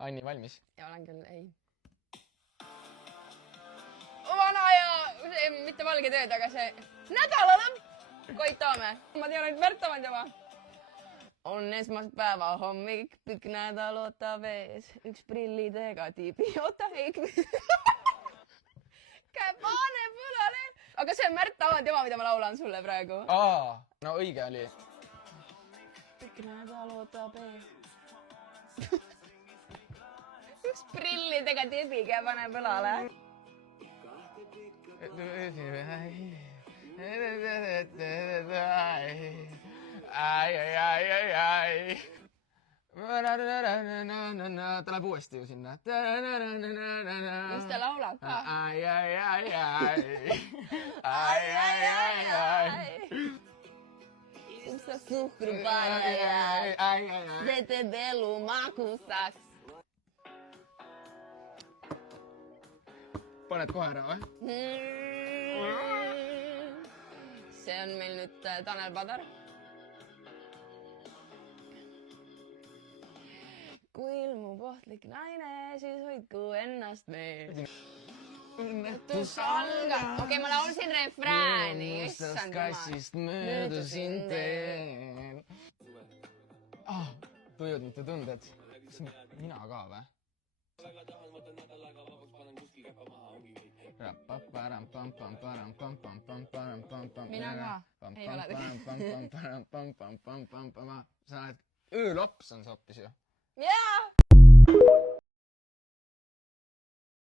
Anni valmis? Ja olen küll, ei. Vana ja see, mitte valge tööd, aga see nädalalõpp. Koit Toome. Ma tean, et Märt Toomand juba. On esmaspäeva hommik, pikk nädal ootab ees. Üks prillidega tiibi, oota, ei. Käe pane põlale. Aga see on Märt Toomand juba, mida ma laulan sulle praegu. No õige oli. Pikk nädal ootab ees. Üks prillidega tiibi, käe pane põlale. Ai. Ta läheb uuesti ju sinna. Mis ta laulab ka? Yksi suhkrupaja, se teeb elu makusaks. Paned kohe ära või? See on meil nüüd Tanel Padar. Kui ilmub ohtlik naine, siis hoidku ennast meil. Õnnetus algab. Okei, ma laulsin refrääni. Mustast kassist möödusin teen. Tujud mitte tunded. Kas mina ka või? Mina ka. Ei ole Sa oled öölaps on see hoopis ju. Jaa!